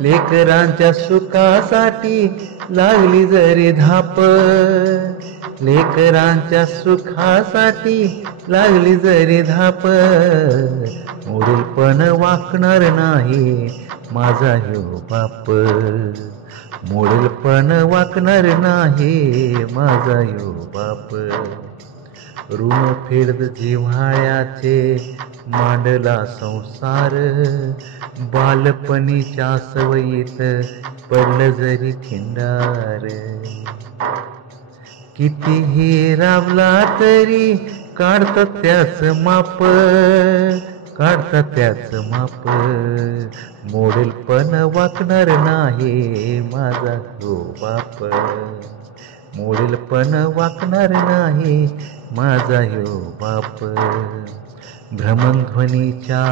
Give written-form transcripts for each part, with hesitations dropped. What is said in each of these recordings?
लेकरांच्या सुखासाठी लागली जरी धाप, लेकरांच्या सुखासाठी लागली जरी धाप, मोडील पण वाकणार नाही माझा ह्यो बाप, मोडील पण वाकणार नाही माझा ह्यो बाप. ऋण फेड जिव्हाळ्याचे मांडला संसार, बालपणीच्या सवयीत पडलं जरी खिंडार, कितीही राबला तरी काढतात त्याच माप, काढतात त्याच माप, मोडेल पण वाकणार नाही माझा ह्यो बाप, मोडेल पण वाकणार नाही माझा ह्यो बाप. भ्रमध्वनीच्या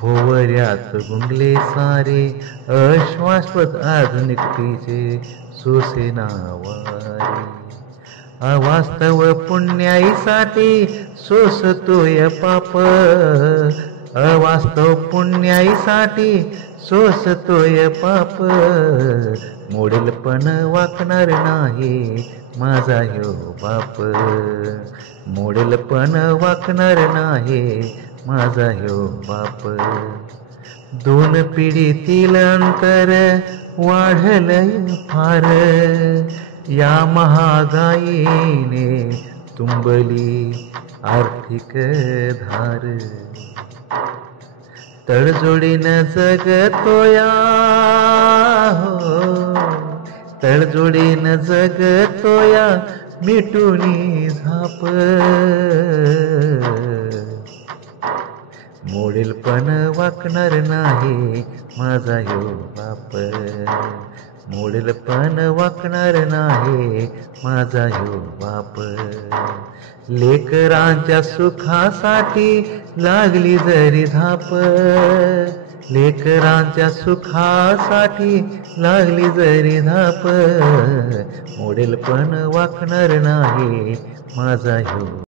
भोवऱ्यात गुंगले सारे, अश्वाश्वत आधुनिकतेचे सुसेना वारे, अवास्तव पुण्याईसाठी सोसतोय पाप, अवास्तव पुण्याईसाठी सोसतोय पाप, मोडेल पण वाकणार नाही माझा ह्यो बाप, मोडेल पण वाकणार नाही माझा ह्यो बाप. दोन पिढीतील अंतर वाढलंय फार, या महागाईने तुंबली आर्थिक धार, तडजोडीनं जगतोया हो, तडजोडीनं जगतोया मिटूनी झाप, मोडेल पण वाकणार नाही माझा ह्यो बाप, मोडेल पण वाकणार नाही माझा ह्यो बाप. लेकरांच्या सुखासाठी लागली जरी धाप, लेकरांच्या सुखासाठी लागली जरी धाप, मोडेल पण वाकणार नाही माझा ह्यो